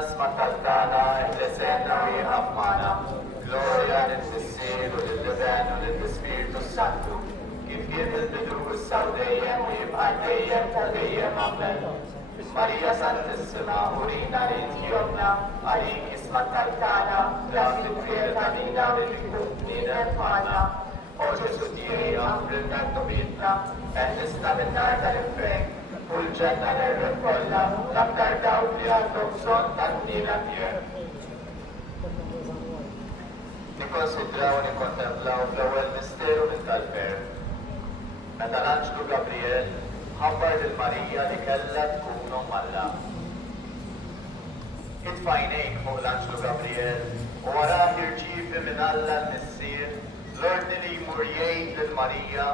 اسمها تلتانا اهلسنا ويهمنا Gloria nel cielo, nell'Eterno, nello Spirito Santo, che viene del Duco Saudeyem, Adeyem, Tadeyem, Amen. Maria Santissima, Urina Rintiomna, Arikis Mataltana, Grazie Creatanina, Nina Pana, O Gesù Dio, Ambrundato Vitna, Ennesta Bennarda Refreng, Fulgenna nel Refolla, Lamdarda Ubriaco, Son Tantina Tier. Nikkonsidraw u nikkontemplaw fl-ewwel misteru tal-Per. Meta l-Anġlu Gabriel ħabbar lil Marija li kellha tkun Omm Alla. Itfajnejk fuq l-Anġlu Gabriel u warah jirċievi minn Alla l-Missier l-ordni li jmur jgħid lil Marija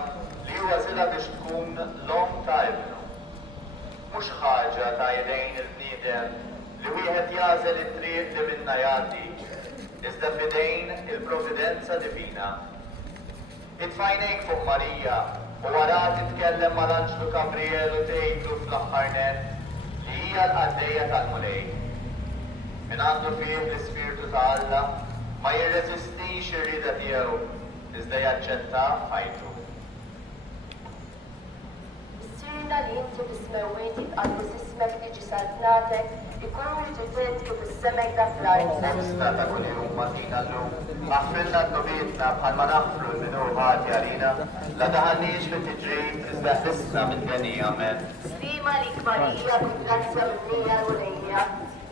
li huwa żilha biex tkun l-Omm ta' ibnu. Mhux ħaġa ta' jidejn il-bniedem li wieħed jagħżel it-triq li minnha jagħti. Iżda fidejn il-provvidenza divina. Itfajnejk fuq Marija u wara titkellem mal-Anġlu Gabriel u tgħidlu fl-aħħar net li hija l-qaddejja tal-mulej. Min għandu fih l-Ispirtu ta' Alla ma jirreżistix ir-rieda tiegħu iżda jaċċetta ħajtu. Issirna li inti tismewwejt jitqaddis ismek tiġi saltnatek ikunu ġdident kif is-semek dak fl-art. Nista ta' kull jum matina llum, aħfilna d-nubietna bħalma naħfru l-minuħat jarina, la daħalniex fit-tiġrid iżda ħissna minn deni, amen. Slima lik Marija b'grazzja minnija l-Mulejja,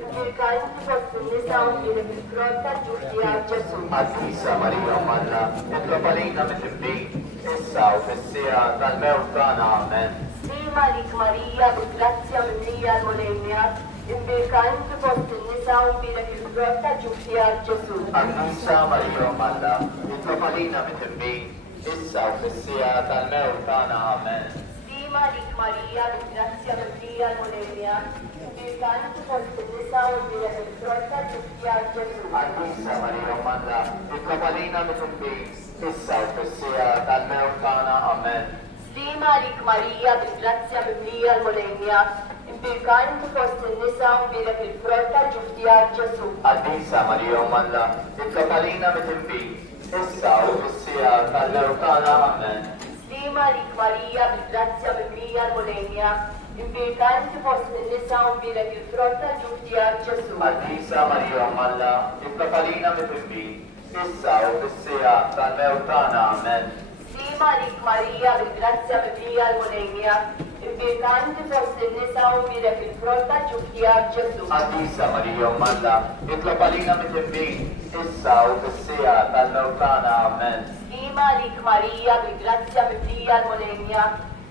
immirka inti fost in-nisa u kienet il-frott tal-ġuħdija Ġesu. Għaddisa Marija Omm Alla, itlob għalina mit-tibbin, issa u fis-sija tal-mewt tagħna, amen. Slima lik Marija b'grazzja minnija l-Mulejja, imbirka inti fost in-nisa u kienet il-frott tal-ġuħdija Ġesu. Għaddisa Marija Omm Alla, itlob għalina mit-tibbin, issa u fis-sija tal-mewt tagħna, amen. Slima lik Marija b'grazzja minnija l-Mulejja, imbirka inti fost in-nisa u kienet il-frott tal-ġuħdija Ġesu. Għaddisa Marija Omm Alla, itlob għalina mit-tibbin, issa u fis-sija tal-mewt tagħna, amen. Slima lik Marija bil-grazzja mimlija l-Mulejja, imbirka inti fost in-nisa u kienet il-frott tal-ġuħdija Ġesu. Għaddisa Marija Omm Alla, itlob għalina mit-tibbin, issa u fis-sija tal-mewt tagħna, amen. Slima lik Marija bil-grazzja mimlija l-Mulejja, imbirka inti fost in-nisa u kienet il-frott tal-ġuħdija Ġesu. Għaddisa Marija Omm Alla, itlob għalina mit-tibbin, issa u fis-sija tal-mewt tagħna, amen. Slima lik Marija bil-grazzja mimlija l-Mulejja, imbirka inti fost in-nisa u kienet il-frott tal-ġuħdija Ġesu. Għaddisa Marija Omm Alla, itlob għalina mit-tibbin, issa u fis-sija tal-mewt tagħna, amen. Slima lik Marija bil-grazzja mimlija l-Mulejja,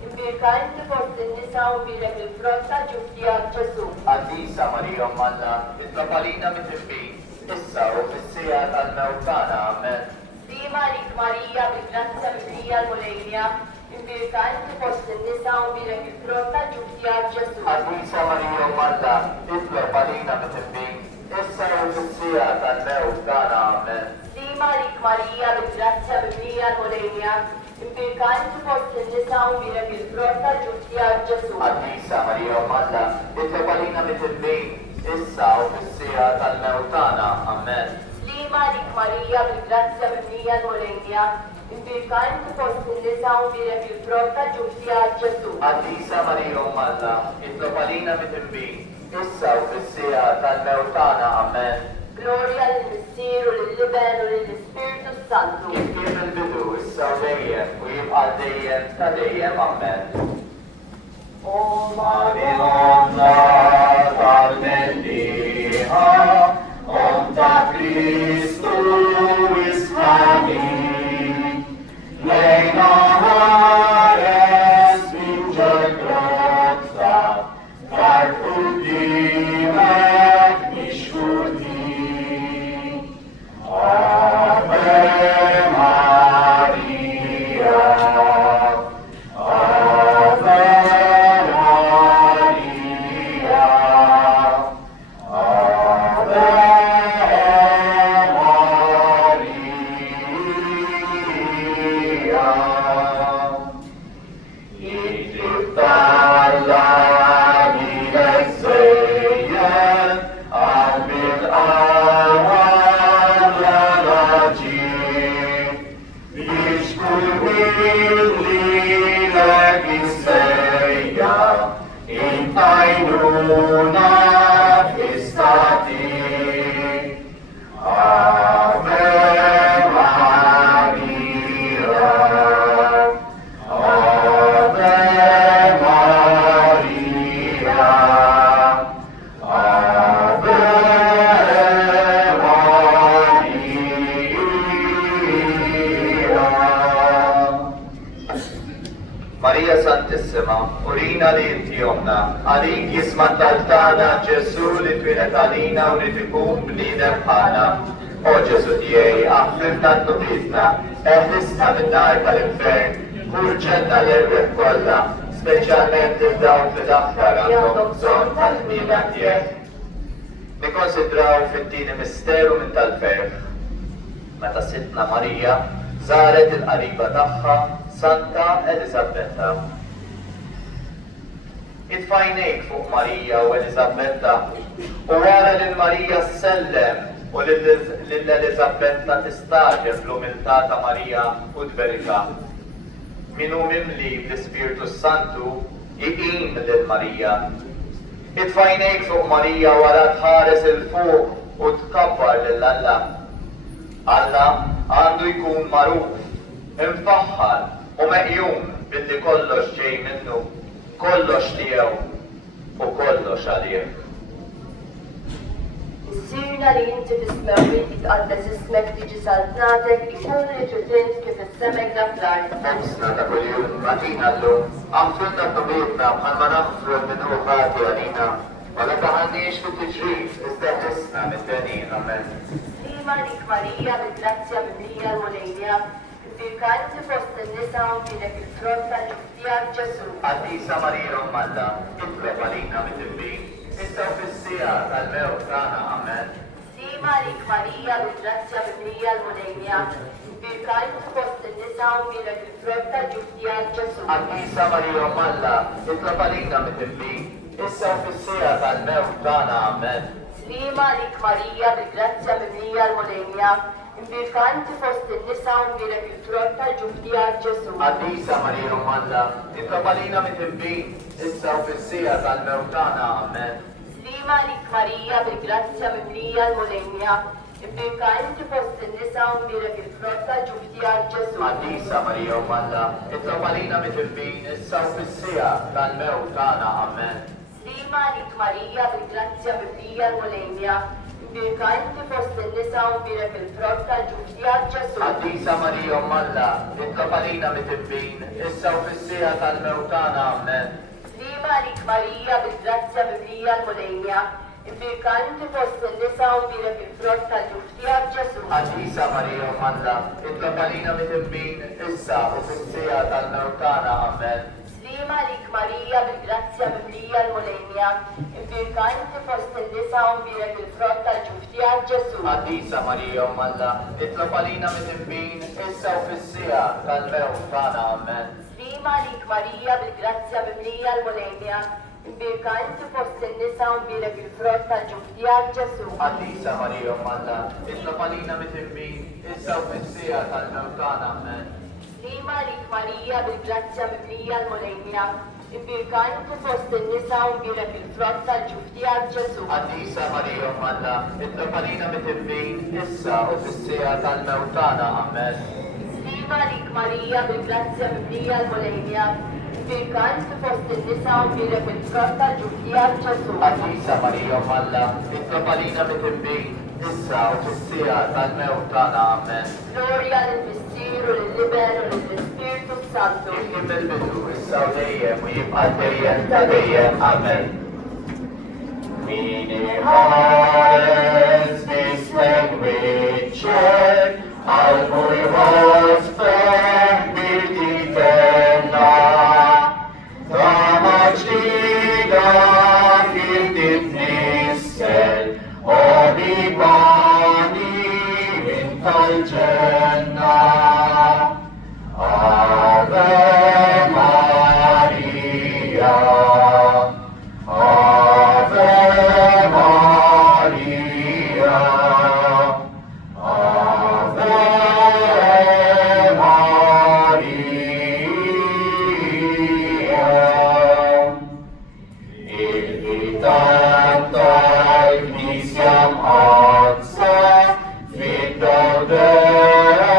imbirka inti fost in-nisa u kienet il-frott tal-ġuħdija Ġesu. Għaddisa Marija Omm Alla, itlob għalina mit-tibbin, issa u fis-sija tal-mewt tagħna, amen. Slima lik Marija bil-grazzja mimlija l-Mulejja, imbirka inti fost in-nisa u kienet il-frott tal-ġuħdija Ġesu. Għaddisa Marija Omm Alla, itlob għalina mit-tibbin, issa u fis-sija tal-mewt tagħna, amen. Slima lik Marija bil-grazzja mimlija l-Mulejja, imbirka inti fost in-nisa u kienet il-frott tal-ġuħdija Ġesu. Għaddisa Marija Omm Alla, itlob għalina mit-tibbin, issa u fis-sija tal-mewt tagħna, amen. Slima lik Marija bil-grazzja mimlija l-Mulejja, imbirka inti fost in-nisa u kienet il-frott tal-ġuħdija Ġesu. Għaddisa Marija Omm Alla, itlob għalina mit-tibbin, issa u fis-sija tal-mewt tagħna, amen. Gloria lill-Missier u lill-Liben u lill-Ispirtu Santu. Kif kien il-bidu, issa u dejjem, u jibqa' dejjem ta' dejjem, amen. O Madonna tal-Melliħa, Omm ta' Kristu isħani, lejna ħares minn ġegrotta, far qudiemek nixkurti. Ave Maria, Ave Maria, Ave fis-sema, urina li inti jomna, għalik jisma tal-tana Ġesu li twilet għalina u li tikun bnidem bħalna. O Ġesu tiegħi, aħfirna t-nubitna, eħlisna minn-nar tal-infern, kurġenna l-erbieħ kollha, speċjalment il-dawk li l-aktar għandhom bżonn tal-ħmila tiegħek. Nikkonsidraw fit-tieni misteru minn tal-ferħ. Meta Sittna Marija żaret il-qariba tagħha Santa Elisabetta. Itfajnejk fuq Marija u Elisabetta u wara lil Marija sellem u lill-Elisabetta tistaġeb l-umiltà ta' Marija u d-verità. Minu mimli bl-Ispiritu Santu iqim lil Marija. Itfajnejk fuq Marija wara tħares il-fuq u tkabbar lil Alla. Alla għandu jkun magħruf, infaħħar u meqjum billi kollox ġej minnu, kollox tiegħu u kollox għalih. Sirna li inti bismewit jitqaddes ismek tiġi saltnatek ikun li tritint kif issemek dak l-art. Nefsna ta' kuljum għatina llum, għamfilna t-nubietna bħalma naħfru l-minuħati għalina, wala taħannix fit-tiġrif, iżda ħisna mid-denin, amen. Slima lik Marija bil-grazzja mimlija l-mulejja, il-firkanti fost il-nisa u tilek il-frott tal-ġuftijak Ġesu. Għaddisa Marija Malla, itlob għalina mit-timbin, issa u fissija tal-mewt tagħna, amen. Slima lik Marija bil-grazzja mimlija l-mulejja, il-firkanti fost il-nisa u tilek il-frott tal-ġuftijak Ġesu. Għaddisa Marija Malla, itlob għalina mit-timbin, issa u fissija tal-mewt tagħna, amen. Slima lik Marija bil-grazzja mimlija l-mulejja, il-firkanti fost il-nisa u tilek il-frott tal-ġuftijak Ġesu. Għaddisa Marija Malla, itlob għalina mit-timbin, issa u fissija tal-mewt tagħna, amen. Slima lik Marija bil-grazzja mimlija l-mulejja, il-firkanti fost il-nisa u tilek il-frott tal-ġuftijak Ġesu. Għaddisa Marija Malla, itlob għalina mit-timbin, issa u fissija tal-mewt tagħna, amen. Slima lik Marija bil-grazzja mimlija l-mulejja, il-firkanti fost il-nisa u tilek il-frott tal-ġuftijak Ġesu. Għaddisa Marija Malla, itlob għalina mit-timbin, issa u fissija tal-mewt tagħna, amen. Slima lik Marija bil-grazzja mimlija l-mulejja, il-firkanti fost il-nisa u tilek il-frott tal-ġuftijak Ġesu. Għaddisa Marija Malla, itlob għalina mit-timbin, issa u fissija tal-mewt tagħna, amen. Slima lik Marija bil-grazzja mimlija l-mulejja, il-firkanti fost il-nisa u tilek il-frott tal-ġuftijak Ġesu. Għaddisa Marija Malla, itlob għalina mit-timbin, issa u fissija tal-mewt tagħna, amen. Slima lik Marija bil-grazzja mimlija l-mulejja, il-firkanti fost il-nisa u tilek il-frott tal-ġuftijak Ġesu. Għaddisa Marija Malla, itlob għalina mit-timbin, issa u fissija tal-mewt tagħna, amen. Slima lik Marija bil-grazzja mimlija l-mulejja, il-firkanti fost il-nisa u tilek il-frott tal-ġuftijak Ġesu. Għaddisa Marija Malla, itlob għalina mit-timbin, issa u fissija tal-mewt tagħna, amen. Slima lik Marija bil-grazzja mimlija l-mulejja, il-firkanti fost il-nisa u tilek il-frott tal-ġuftijak Ġesu. Għaddisa Marija Malla, itlob għalina mit-timbin, issa u fissija tal-mewt tagħna, amen. Gloria lill-Missir u lill-Liber u lill-Ispiritu Santu. Kif il-bidu, issa u dejjem u jibqa' dejjem ta' dejjem, amen. Min iħares bismek wiċċek, għalmu jħoss feħ bil-titenna. Ta' maġdida kif titnissel, o bibani min tal-ġenna. Ave Maria, Ave Maria, Ave Maria. Il-bitan tal-Knisja mqazza fid-dawdel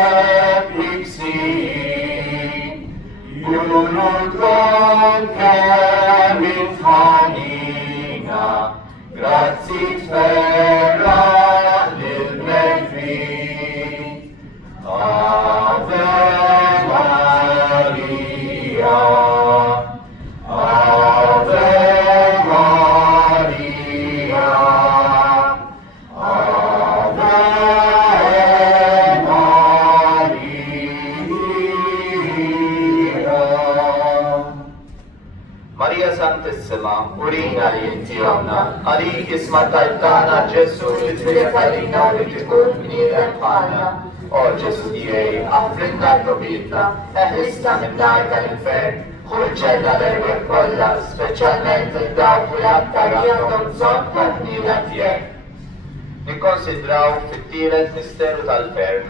għalik isma tajtana Ġesu li twilek għalina u li tkun bniedem bħalna. O Ġesu tiegħi, affrinna l-probitna, eħlisna minn nar tal-infern, ħurġenna l-erwek kollha, speċjalment il-dawk fil-aktar li għandhom bżonn tal-bnieda tiegħek. Nikkonsidraw fit-tielet misteru tal-ferm.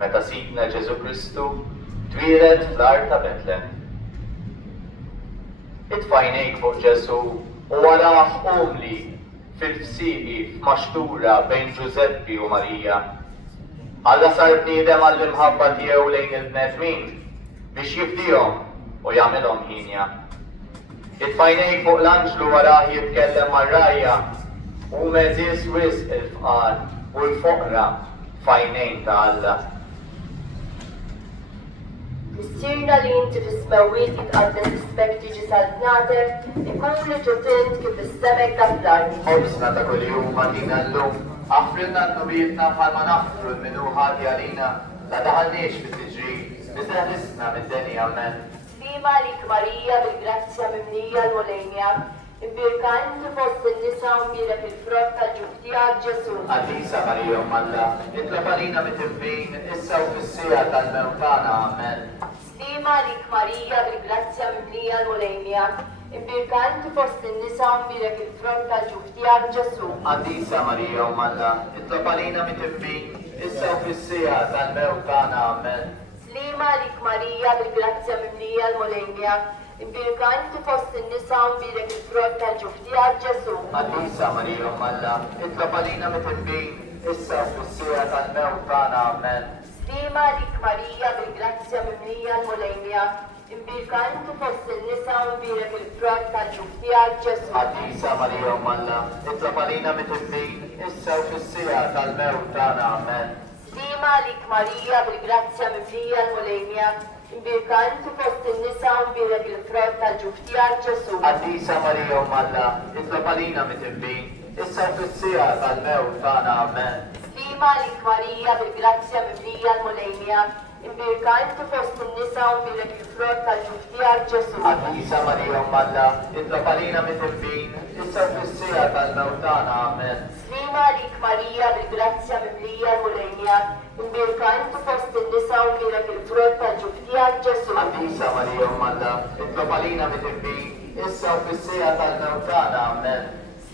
Meta sidna Ġesu Kristu twieled fl-art ta' Betlem. Itfajnejk fuq Ġesu u waraħ umli fil-fsiqi f'maxtura bejn Ġuseppi u Marija. Alla sar bniedem għall-imħabba tiegħu lejn il-bnedmin biex jifdihom u jagħmilhom ħinja. Itfajnejk fuq l-anġlu waraħ jitkellem mar-rajja u meżis wisq il-fqar u l-foqra fajnejn ta' Alla. Missirna li inti fis-smewwiet jitqaddem ismek tiġi sal-bnater, ikun li ġutint kif is-semek ta' fl-art. Ħobsna ta' kuljum għadina l-lum, għafrilna n-nubietna bħalma naħfru l-minuħa għalina, la daħalniex fit-tiġri, biżraħlisna mid-denja men. Slima lik Marija bil-grazzja mimlija l-Molenja, imbirkanti fost in-nisa u mbirek il-frott tal-ġuftijak Ġesu. Għadisa Marija Alla, itlob għalina mit-timbin, issa u fis-sija tal-mewtana amen. Slima lik Marija bil-grazzja mimlija l-Molenja, imbirkanti fost in-nisa u mbirek il-frott tal-ġuftijak Ġesu. Għadisa Marija Alla, itlob għalina mit-timbin, issa u fis-sija tal-mewtana amen. Slima lik Marija bil-grazzja mimlija l-Molenja, imbirkanti fost in-nisa u mbirek il-frott tal-ġuftijak Ġesu. Għadisa Marija Alla, itlob għalina mit-timbin, issa u fis-sija tal-mewtana amen. Slima lik Marija bil-grazzja mimlija l-Molenja, imbirkanti fost in-nisa u mbirek il-frott tal-ġuftijak Ġesu. Għadisa Marija Alla, itlob għalina mit-timbin, issa u fis-sija tal-mewtana amen. Slima lik Marija bil-grazzja mimlija l-Molenja, imbirkanti fost in-nisa u mbirek il-frott tal-ġuftijak Ġesu. Għadisa Marija Alla, itlob għalina mit-timbin, issa u fis-sija tal-mewtana amen. Slima lik Marija bil-grazzja mimlija l-Molenja, imbirkanti fost in-nisa u mbirek il-frott tal-ġuftijak Ġesu. Għadisa Marija Alla, itlob għalina mit-timbin, issa u fis-sija tal-mewtana amen. Slima lik Marija bil-grazzja mimlija l-Molenja, imbirkanti fost in-nisa u mbirek il-frott tal-ġuftijak Ġesu. Għadisa Marija Alla, itlob għalina mit-timbin, issa u fis-sija tal-mewtana amen.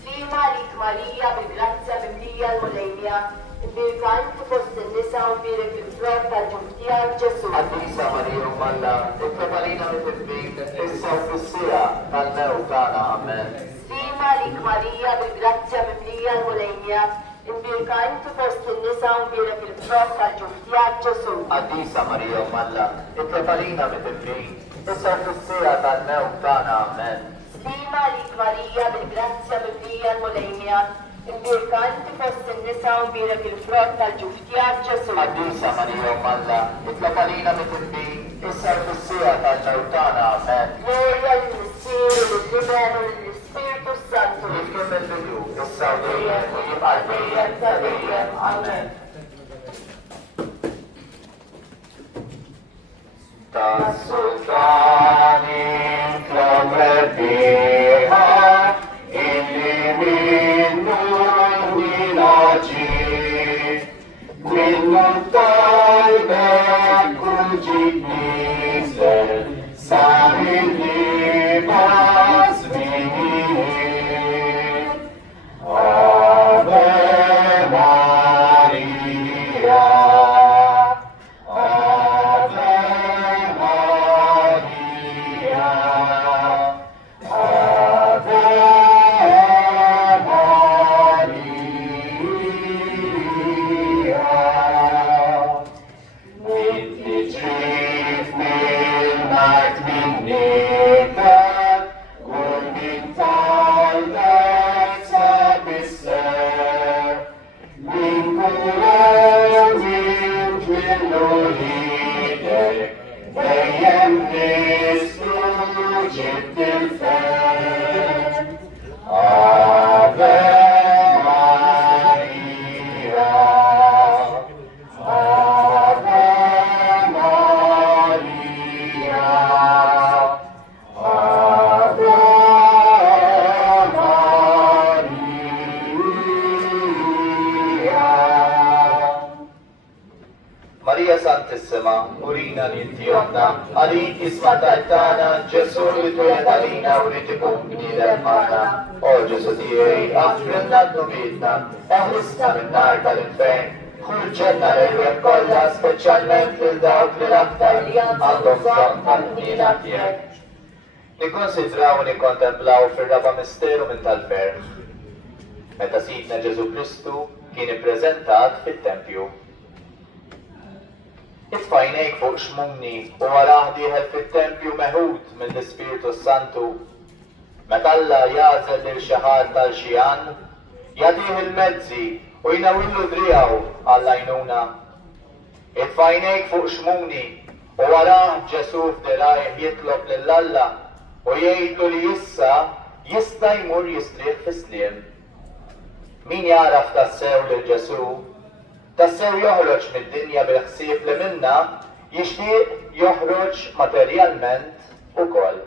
Slima lik Marija bil-grazzja mimlija l-Molenja, imbirkanti fost in-nisa u mbirek il-frott tal-ġuftijak Ġesu. Għadisa Marija Alla, itlob għalina mit-timbin, issa u fis-sija tal-mewtana amen. Slima lik Marija bil-grazzja mimlija l-Molenja, imbirkanti fost in-nisa u mbirek il-frott tal-ġuftijak Ġesu. Għadisa Marija Alla, itlob għalina mit-timbin, issa u fis-sija tal-mewtana amen. Slima lik Marija bil-grazzja mimlija l-Molenja, imbirkanti fost in-nisa u mbirek il-frott tal-ġuftijak Ġesu. Għadisa Marija Alla, itlob għalina mit-timbin, issa u fis-sija tal-mewtana amen. Gloria l-Missir, l-Libero, l-Spiritu Santu. Jifkim il-bidu, issa u dejjem u jibqa' dejjem ta' dejjem amen. Tas-sultani klamrebiħa, illi minnu ninaġi, minnu tajbek uġib nizel, sar illi mażmini. Ave Maria, Ave Maria, Ave Maria. Mitti ġrif mill-mart minnitek, u min tajlek sabisser, min kurew min twillu lidek, dejjem nislu ġibt il-fer. Ave Maria, Ave Maria, Ave Maria. Maria Santissima, urina l-intijonna, għalik ismatajtana, ġesu li tujatalina u li tikun bnidem maħna. O ġesu tijaj, għafrinna d-numitna, eħlisna minn-nar tal-infern, ħurġenna l-ewwel kollha, speċjalment lil dawk li l-aktar għandhom bżonn tal-ħnina tiegħek. Nikkonsidraw u nikkontemplaw fir-raba misteru minn tal-ferm. Meta sidna Ġesu Kristu kien ippreżentat fit-tempju. Itfajnejk fuq xmumni u waraħ dieħel fit-tempju meħud mill-Ispiritu Santu. Meta Alla jażel lil xi ħadd tal-xjan, jagħtih il-mezzi u jnawillu driegħu għall-għajnuna. Itfajnejk fuq xmumni u waraħ Ġesu f'dirajh jitlob lil Alla u jgħidlu li issa jista' jmur jistrieħ fi-sliem. Min jaraf tassew lil Ġesu, tassew joħroġ mid-dinja bil-ħsieb li minna jixtieq joħroġ materjalment ukoll.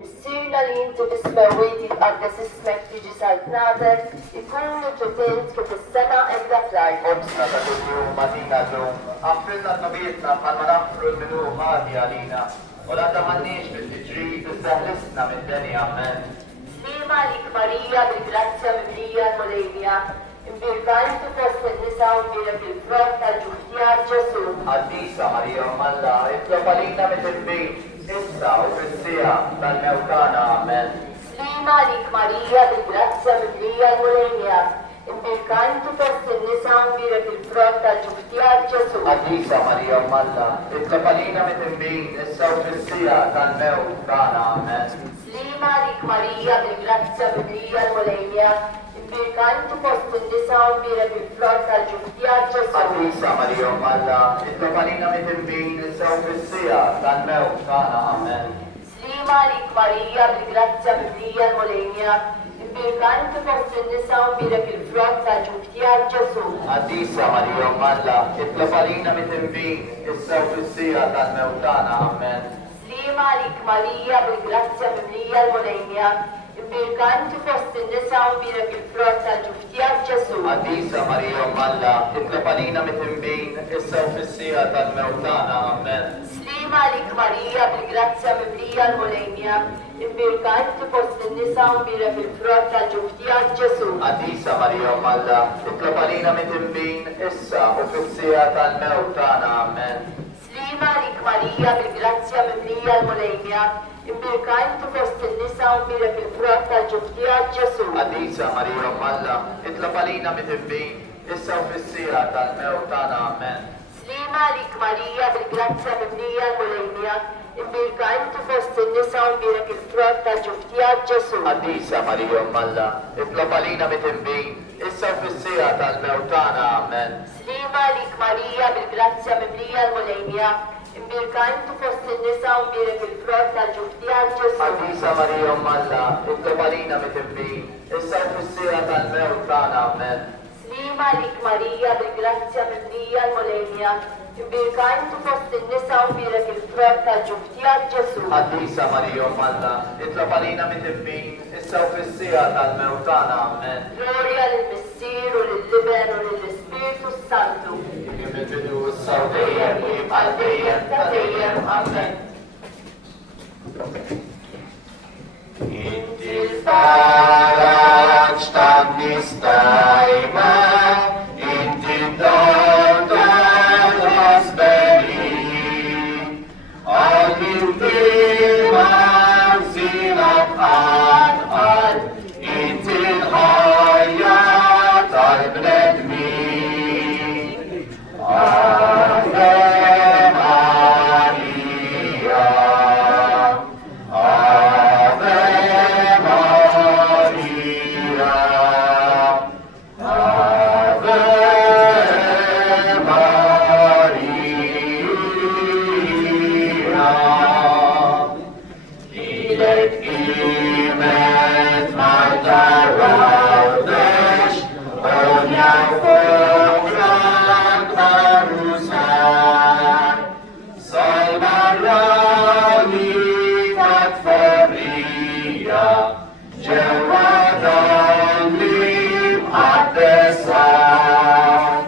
Missirna li inti tismewit jitqaddes ismek tiġi sajtnatek, ikunu ġetint kif is-sena ebda fl-art. Obsna ta' kull jum matina llum, għaffrilna t-nobietna bħalma naħfru l-minu ħadi għalina, u la tamannix bil-tiġri tizzaħlisna mid-denja amen. Slima lik Marija bil-grazzja mimlija l-Molenja, imbirkantu fost il-nisa u mbirek il-frott tal-ġuftija Ġesu. Għaddisa Marija Malla, itlob għalina mit-imbin, issa u fissija tal-mewtana amen. Slima lik Marija bil-grazzja mimlija l-Molenja, imbirkantu fost il-nisa u mbirek il-frott tal-ġuftija Ġesu. Għaddisa Marija Malla, itlob għalina mit-imbin, issa u fissija tal-mewtana amen. Slima lik Marija bil-grazzja mimlija l-Molenja, imbirkantu fost il-nisa u mbirek il-frott tal-ġuftija Ġesu. Għaddisa Marija Malla, itlob għalina mit-imbin, issa u fissija tal-mewtana amen. Slima lik Marija bil-grazzja mimlija l-Molenja, imbirkantu fost il-nisa u mbirek il-frott tal-ġuftija Ġesu. Għaddisa Marija Malla, itlob għalina mit-imbin, issa u fissija tal-mewtana amen. Slima lik Marija bil-grazzja mimlija l-Molenja, imbirkantu fost il-nisa u mbirek il-frott tal-ġuftija Ġesu. Għaddisa Marija Malla, itlob għalina mit-imbin, issa u fissija tal-mewtana amen. Slima lik Marija bil-grazzja mimlija l-Molenja, imbirkantu fost il-nisa u mbirek il-frott tal-ġuftija Ġesu. Għaddisa Marija Malla, itlob għalina mit-imbin, issa u fissija tal-mewtana amen. Slima lik Marija bil-grazzja mimlija l-Molenja, imbirkantu fost il-nisa u mbirek il-frott tal-ġuftija Ġesu. Għaddisa Marija Malla, itlob għalina mit-imbin, issa u fissija tal-mewtana amen. Slima lik Marija bil-grazzja mimlija l-Molenja, imbirkantu fost il-nisa u mbirek il-frott tal-ġuftija Ġesu. Għaddisa Marija Malla, itlob għalina mit-imbin, issa u fissija tal-mewtana amen. Slima lik Marija bil-grazzja mimlija l-Molenja, imbirkantu fost il-nisa u mbirek il-frott tal-ġuftija Ġesu. Għaddisa Marija Malla, itlob għalina mit-imbin, issa u fissija tal-mewtana amen. Slima lik Marija bil-grazzja mimlija l-Molenja, imbirkantu fost il-nisa u mbirek il-frott tal-ġuftija Ġesu. Għaddisa Marija Malla, itlob għalina mit-imbin, issa u fissija tal-mewtana amen. Gloria lill-Missir u lill-Liber u lill-Ispiritu Santu. Jibbidu s-sawdejjem u jibqal dejjem ta' dejjem amen. Inti l-faraġ ta' nistajma, inti d-don tal-ħasbeni, għal-inti mażilak għal, inti l-ħajja tal-bnedmi. Ave Maria, Ave Maria, Ave Maria. Ilek imet Marta Rawdesh, Onja Fogran Karusar, Salva Rani Fatforia, Ġewa Dalim Għaddesar.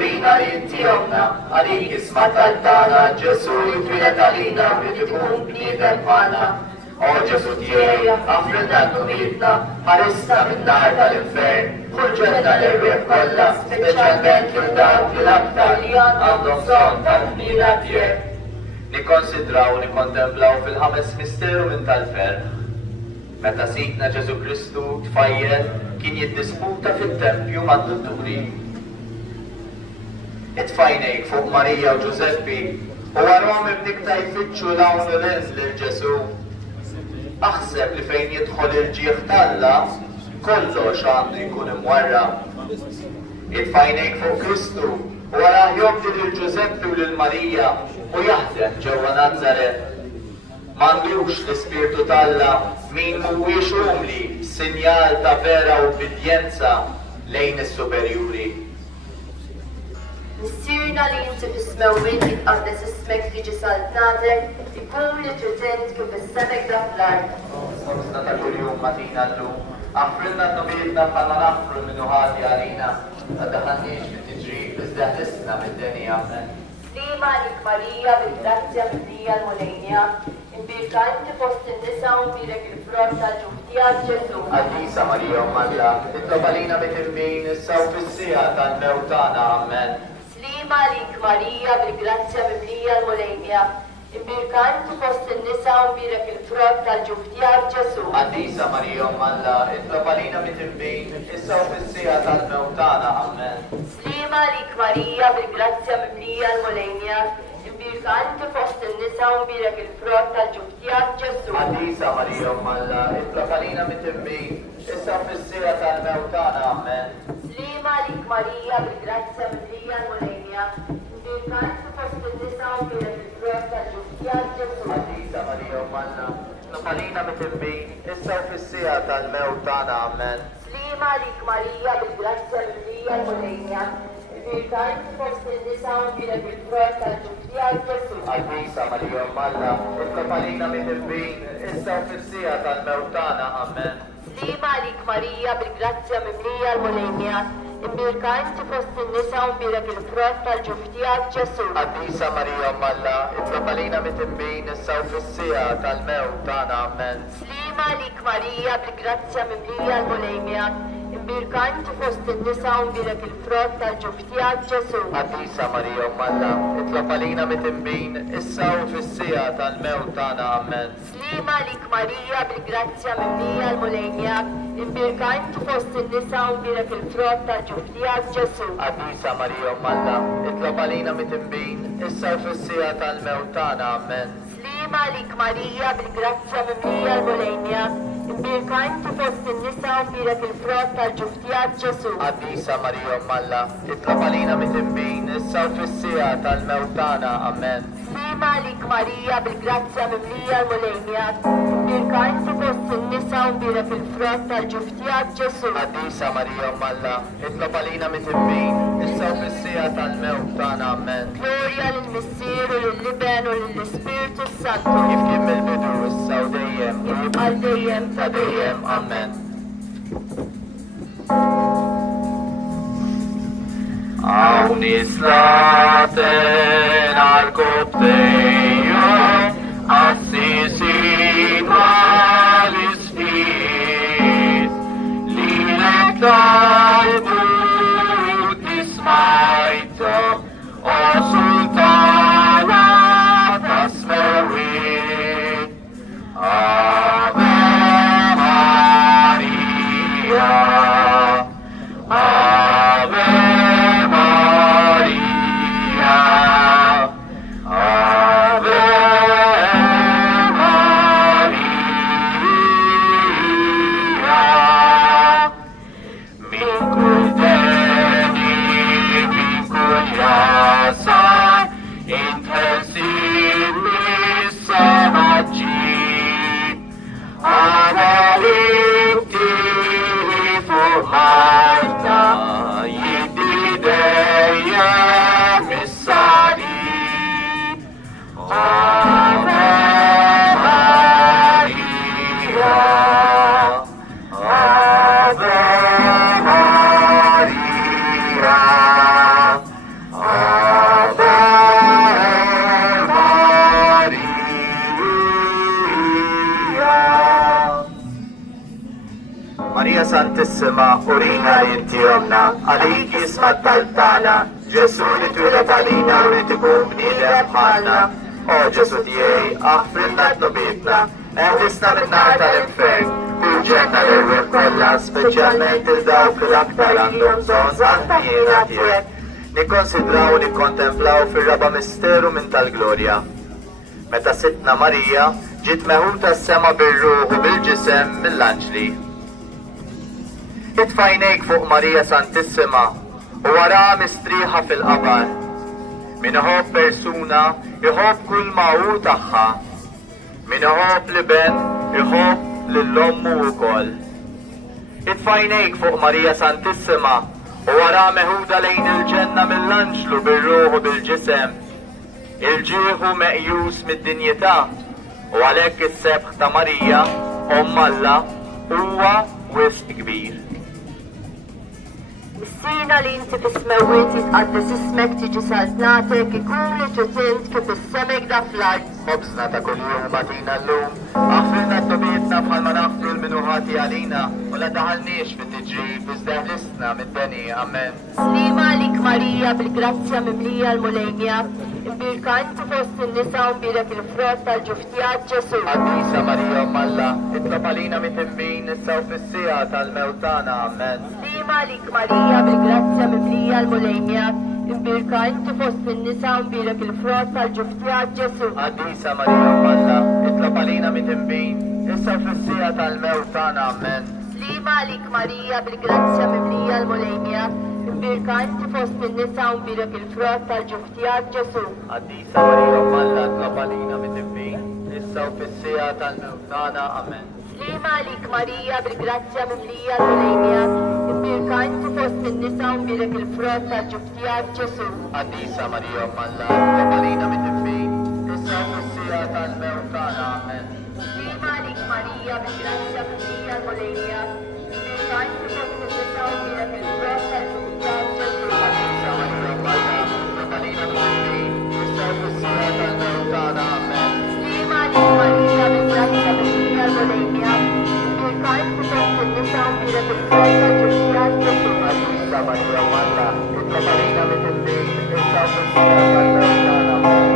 Urina li intijomna, għalik isma tal-tana, Ġesu jitwilet għalina, biex ikun bniedem għana. O Ġesu tiegħi, għafrilna d-numitna, ħarisna minn-nar tal-infern, ħurġelna l-irwieħ kollha, speċjalment lil dawk li l-aktar li għandhom bżonn tal-ħnina tiegħek. Nikkonsidraw u nikkontemplaw fil-ħames misteru minn tal-ferħ. Meta Sidna Ġesu Kristu tfajjel kien jiddisputa fit-tempju mad-dutturi. Itfajnejk fuq Marija u Ġuseppi u għarhom ibnikta jfittxu dawn l-ins lil Ġesu. Aħseb li fejn jidħol il-ġieħ talla, kollox għandu jkun imwarra. Itfajnejk fuq Kristu u għarah jobdi lil Ġuseppi u lil Marija u jaħdem ġewwa Nazaret. M'għandux l-ispirtu talla min mhuwiex umli, sinjal ta' vera u bidjenza lejn is-superjuri. Missirna li inti fis-smewwin jitqaddes ismek tiġi sal-tnatek, ikun li tritent kif is-semek dak l-art. Sosna ta' kuljum matina llum, għafrilna n-nubietna bħala nafru minnu ħati għalina, ta' daħannix fit-tiġrib iżda ħlisna mid-denja. Slima lik Marija bil-grazzja mimlija l-mulejnija, imbirka inti fost in-nisa u mbirek il-frott tal-ġuftijak Ġesu. Għaddisa Marija u Malla, itlob għalina bit-imbin issa u fis-sija tal-mewtana, amen. Slima lik Marija bil-grazzja mimlija l-mulejnija, imbirka inti fost in-nisa u mbirek il-frott tal-ġuftijak Ġesu. Għaddisa Marija u Malla, itlob għalina bit-imbin issa u fis-sija tal-mewtana, amen. Slima lik Marija bil-grazzja mimlija l-mulejnija, imbirka inti fost in-nisa u mbirek il-frott tal-ġuftijak Ġesu. Għaddisa Marija u Malla, itlob għalina bit-imbin issa u fis-sija tal-mewtana, amen. Slima lik Marija bil-grazzja mimlija l-mulejnija, imbirka inti fost in-nisa u mbirek il-frott tal-ġuftijak Ġesu. Għaddisa Marija u Malla, itlob għalina bit-imbin issa u fis-sija tal-mewtana, amen. Slima lik Marija bil-grazzja mimlija l-mulejnija, imbirka inti fost in-nisa u mbirek il-frott tal-ġuftijak Ġesu. Għaddisa Marija u Malla, itlob għalina bit-imbin issa u fis-sija tal-mewtana, amen. Slima lik Marija bil-grazzja mimlija l-mulejnija, imbirka inti fost in-nisa u mbirek il-frott tal-ġuftijak Ġesu. Għaddisa Marija u Malla, itlob għalina bit-imbin issa u fis-sija tal-mewtana, amen. Slima lik Marija bil-grazzja mimlija l-mulejnija, imbirka inti fost in-nisa u mbirek il-frott tal-ġuftijak Ġesu. Għaddisa Marija u Malla, itlob għalina bit-imbin issa u fis-sija tal-mewtana, amen. Slima lik Marija bil-grazzja mimlija l-mulejnija, imbirka inti fost in-nisa u mbirek il-frott tal-ġuftijak Ġesu. Għaddisa Marija u Malla, itlob għalina bit-imbin issa u fis-sija tal-mewtana, amen. Slima lik Marija bil-grazzja mimlija l-mulejnija, imbirka inti fost in-nisa u mbirek il-frott tal-ġuftijak Ġesu. Għaddisa Marija u Malla, itlob għalina bit-imbin issa u fis-sija tal-mewtana, amen. Slima lik Marija bil-grazzja mimlija l-mulejnija, imbirka inti fost in-nisa u mbirek il-frott tal-ġuftijak Ġesu. Għaddisa Marija u Malla, itlob għalina bit-imbin issa u fis-sija tal-mewtana, amen. Glorja lill-Missier u lill-Liben u lill-Ispiritu Santu. Kif kien mill-bidu issa u dejjem, Għal dejjem ta' dejjem, amen. Hawn islaten għal-koptejo, Assisi għal-istis, li l-talbu tismajto, o sultana tasmewit. Ave Maria, Ave Maria, Ave Maria Santissima, urina li inti omna, għalik jisma tal-tana, Ġesu li twilet għalina u li tikum bniedem bħalna. O Ġesu tiegħi, aħfrilna d-nobitna, eħlisna minn-nar tal-infern, kull ġenna l-irwieħ kollha, speċjalment il-dawk l-aktar għandhom bżonn għall-ħajjina tiegħek. Nikkonsidraw u nikkontemplaw fir-raba misteru minn tal-glorja. Meta Sittna Marija ġiet meħuta s-sema bir-ruħ u bil-ġisem mill-anġli. Itfajnejk fuq Marija Santissima u wara mistriħa fil-qabar. Min iħobb persuna iħobb kull ma'hu tagħha. Min iħobb liben iħobb lill-ommu wkoll. Itfajnejk fuq Marija Santissima u wara meħuda lejn il-ġenna mill-anġlu bir-ruħ u bil-ġisem. Il-ġieħu meqjus mid-dinjità u għalhekk is-sebħ ta' Marija Omm Alla huwa wisq kbir. Sina li inti fis-smewwiet jitqaddes ismek tiġi saltnatek ikun li ġutint kif is-semek da fl-ard. Ħobżna ta' kuljum matina llum, aħfrilna d-dobietna bħalma naħfru l-minuħati għalina u la daħalniex fit-tiġrib iżda ħlisna mid-beni, amen. Slima lik Marija bil-grazzja mimlija l-mulejnija, imbirka inti fost in-nisa u mbirek il-frott tal-ġuftijat Ġesu. Għaddisa Marija Omm Alla, itlob għalina mit-timbin issa u fis-sija tal-mewtana, amen. Slima lik Marija bil-grazzja mimlija l-mulejnija, imbirka inti fost in-nisa u mbirek il-frott tal-ġuftijat Ġesu. Għaddisa Marija Omm Alla, itlob għalina mit-timbin issa u fis-sija tal-mewtana, amen. Slima lik Marija bil-grazzja mimlija l-mulejnija, imbirka inti fost in-nisa u mbirek il-frott tal-ġuftijat Ġesu. Għaddisa Marija Omm Alla, itlob għalina mit-timbin issa u fis-sija tal-mewtana, amen. Slima lik Marija bil-grazzja mimlija l-mulejnija, imbirka inti fost in-nisa u mbirek il-frott tal-ġuftijat Ġesu. Għaddisa Marija Omm Alla, itlob għalina mit-timbin issa u fis-sija tal-mewtana, amen. Slima lik Marija bil-grazzja mimlija l-mulejnija, imbirka inti fost in-nisa u mbirek il-frott tal-ġuftijat Ġesu. Għaddisa Marija Omm Alla, itlob għalina mit-timbin issa u fis-sija tal-mewtana, amen. Slima lik Marija bil-grazzja mimlija l-mulejnija, imbirka inti fost in-nisa u mbirek il-frott tal-ġuftijat Ġesu. Għaddisa Marija Omm Alla, itlob għalina mit-timbin issa u fis-sija tal-mewtana, amen.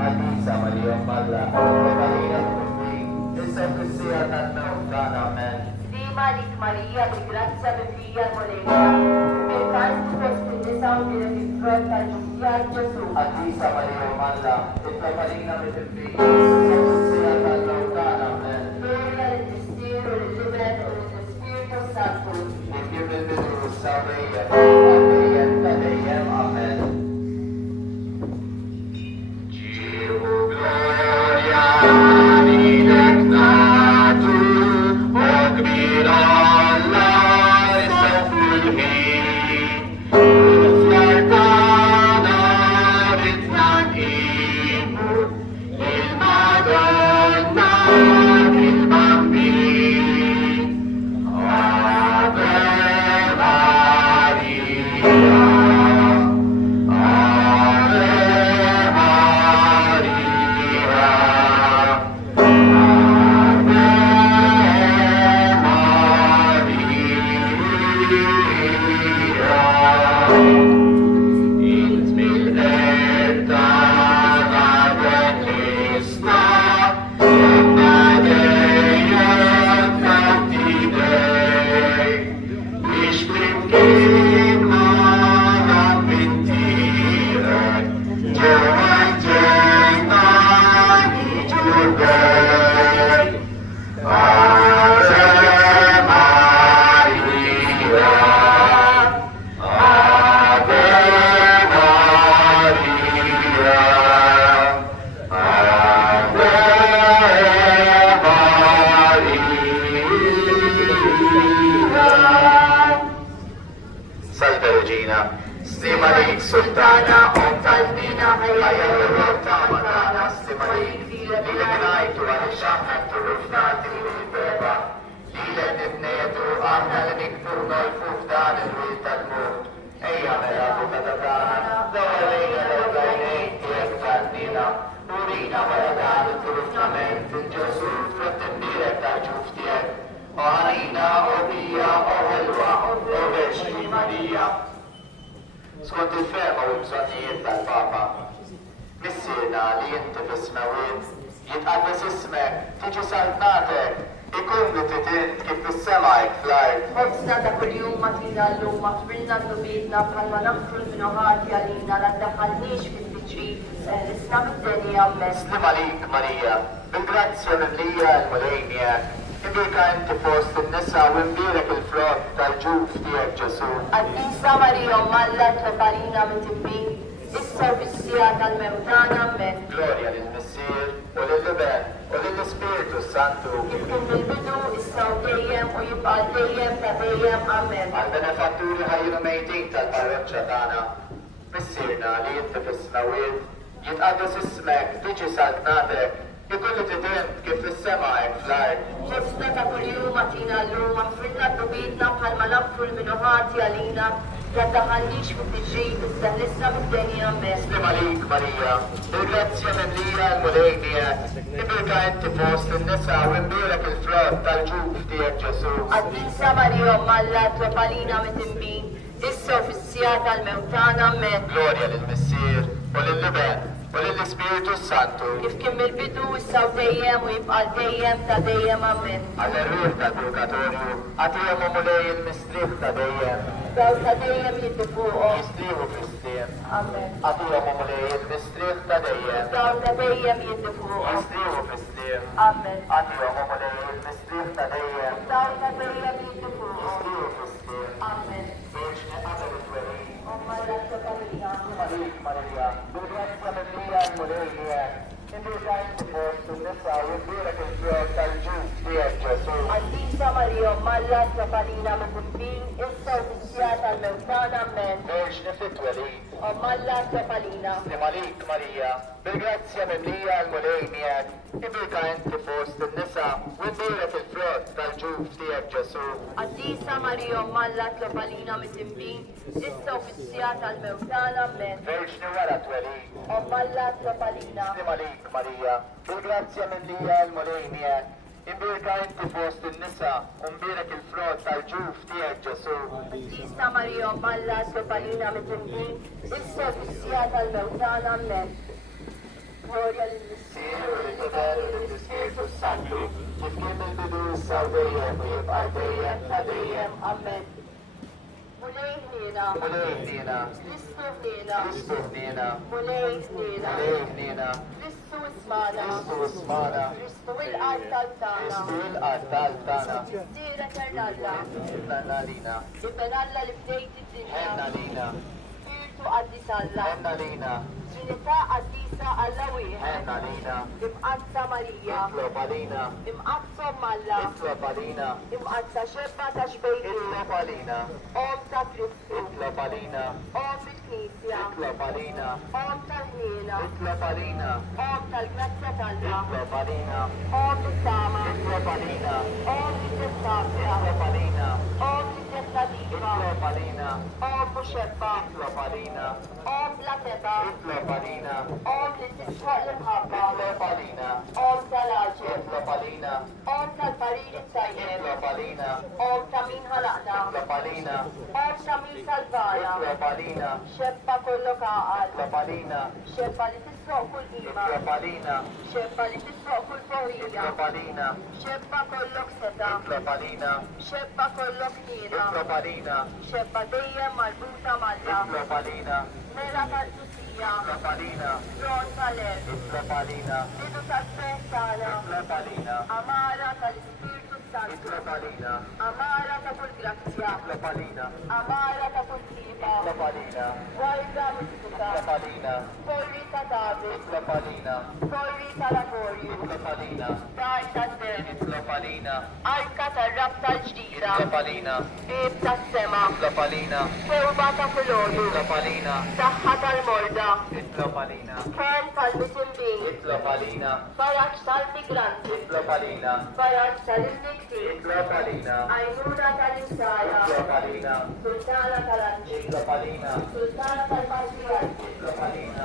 Għaddisa Marija Omm Alla, itlob għalina mit-timbin issa u fis-sija tal-mewtana, amen. Slima lik Marija bil-grazzja mimlija l-mulejnija, imbirka inti fost in-nisa u mbirek il-frott tal-ġuftijat Ġesu. Għaddisa Marija Omm Alla, itlob għalina mit-timbin issa u fis-sija tal-mewtana, amen. Gloria lill-Misteru, lill-Ġuben u lill-Ispiritu Santu. Nikjib il-bidu s-sabrija, għaddejjem ta' dejjem, amen. Ave Maria. om tal-mina ħajja l-Ewropa matana, s-simalik dila bil-gnajtu għal-xaħat u-rufnat il-beba. Lila nibnedu aħna l-nikbu nolfu f'dan il-wil tal-mut. Ejja mela buka tatana, l-għalina l-għajnejt jek tal-nina. Urina wara dan il-rufnament il-ġesu frott-imdirek tal-ġuf tijek. Oħanina, obija, oħelwa, oħveċni Marija. Skont il-ferma u l-bżonnijiet tal-Papa, missirna li jinti fis-smewit, jitqaddis ismek, tiġi saltnatek, ikun li titint kif fis-semajk fl-art. Ħobsna ta' kull-jum matina l-lum, maħfrilna d-nubidna bħalma nafru l-minuħati għalina, la d-daħalniex fil-biċri, l-isna bid-deni għammes. Slim għalik, Marija, bil-grazzja minn-lija l-mulejnija, imbirka inti fost il-nisa u imbirek il-frott tal-ġuf tijek Ġesu. Għaddisa Marija Malla Troparina mit-tibbin, issa vissija tal-mewtana men. Gloria lill-Missir u lill-Liben u lill-Spiritu Santu. Jibkin bil-bidu issa u dejjem u jibqal dejjem ta' dejjem amen. Għal-benefatturi ħajjinu mejtin tal-parroċċa tagħna. Missirna li jinti fis-smawil, jitqaddis ismek, tiġi saltnatek, ikun li titint kif fis-semajk fl-art. Ħobsna ta' kull-jum matina l-lum, maħfrilna d-nubidna bħalma nafru l-minuħati għalina, la d-daħalniex fil-biċri, issa l-isna bid-deni għammes. Slim għalik, Marija, bil-grazzja minn-lija l-mulejnija, imbirka inti fost il-nisa u imbirek il-frott tal-ġuf tijek Ġesu. Għaddisa Marija Malla Troparina mit-tibbin, issa uffizzja tal-mewtana men. Gloria lill-Missir u lill-Liben u lill-Spiritu Santu. Kif kien il-bidu issa u dejjem u jibqal dejjem ta' dejjem amen. Għall-errur tal-purgatorju, għatijom u mulej il-mistriħ ta' dejjem, Daw ta' dejjem jiddu fuqhom. jistriħu fl-istiem. Amen. Għatijom u mulej il-mistriħ ta' dejjem, Daw ta' dejjem jiddu fuqhom. jistriħu fl-istiem. Amen. Għatijom u mulej il-mistriħ ta' dejjem, Daw ta' dejjem jiddu fuqhom. jistriħu fl-istiem. Amen. Virġni qabel it-twelid. Omma l-Troparina. Malik, Marija, bil-grazzja minn-lija l-mulejnija, imbirka inti fost il-nisa u imbirek il-frott tal-ġuf tijek Ġesu. Għaddisa Marija Malla Troparina mit-tibbin, issa uffizzja tal-mewtana men. Virġni fit-twelid. Omma l-Troparina. Slim għalik, Marija, bil-grazzja minn-lija l-mulejnija, imbirka inti fost il-nisa u imbirek il-frott tal-ġuf tijek Ġesu. Għaddisa Marija Malla Troparina mit-tibbin, issa uffizzja tal-mewtana men. Virġni wara twelid. Omma l-Troparina. Slim għalik, Marija, bil-grazzja minn-lija l-mulejnija, imbirka inti fost il-nisa u imbirek il-frott tal-ġuf tijek Ġesu. Sista Marija Malla Troparina mit-tibbin, issa uffizzja tal-mewtana men. Gloria Sir u l-Liben u l-Spiritu Santu, kif kien il-bidu issa u dejjem u jibqal dejjem ta' dejjem. Amen. Mulej ħnina, Mulej ħnina, Kristu ħnina, Kristu ħnina, mulej ħnina, Mulej ħnina, Kristu ismana, Kristu ismana, Kristu il-qaltal tana, Kristu il-qaddal tana, Sira ternalla, Henna lina, Ibenalla li bdejt Henna id-dinja, lina, Spiritu qaddisalla, Henna lina, Trinità qaddisa alla wieħed, Henna lina, imqazza Marija, Itlob għalina, imqazza Malla, Itlob għalina, imqazza xebba ta' xbejtu, Itlob għalina, Om ta' Kristu, Itlob għalina, Om il-Knisja, Itlob għalina, Om tal-ħniena, Itlob għalina, Om tal-grazzja tal-la, Itlob għalina, Om il-tama, Itlob għalina, Om il-ġestazja, Itlob għalina, Om il-ġestativa, Itlob għalina, Om muxebba, Itlob għalina, Om la teba, Itlob għalina, Om li tisħoq l-mħabba, Itlob għalina, Om tal-aġel, Itlob għalina, Om tal-parir it-tajjeb, Itlob għalina, Om ta' min ħalaqna, Itlob għalina, Om ta' min salvana, Itlob għalina, xebba kollu kaqal, Itlob għalina, xebba li tisħoq kull qima, Itlob għalina, xebba li tisħoq kull foħija, Itlob għalina, xebba kollok seta, Itlob għalina, xebba kollok ħina, Itlob għalina, xebba dejjem marbuta malla, Itlob għalina, mela tal-tusija, Itlob għalina, tron tal-er, Itlob għalina, bidu tal-feħtana, Itlob għalina, amara tal-Ispiritu Santu, Itlob għalina, amara ta' kull disgrazia, Itlopalina, amara ta' puntiba, Itlopalina, guarda mistuta, Itlopalina, porri ta' David, Itlopalina, porri ta' lavorju, Itlopalina, dar ta' den, Itlopalina, arka ta' rabta ġdida, Itlopalina, bib ta' sema, Itlopalina, sewba ta' filgħodu, Itlopalina, saħħa tal-morda, Itlopalina, ken tal-mitimbin, Itlopalina, baraċ tal-migranti, Itlopalina, baraċ tal-immigri, Itlopalina, għajnuna tal-insara, Itlopalina, sultana tal-anġi, Itlopalina, sultana tal-patriarki, Itlopalina,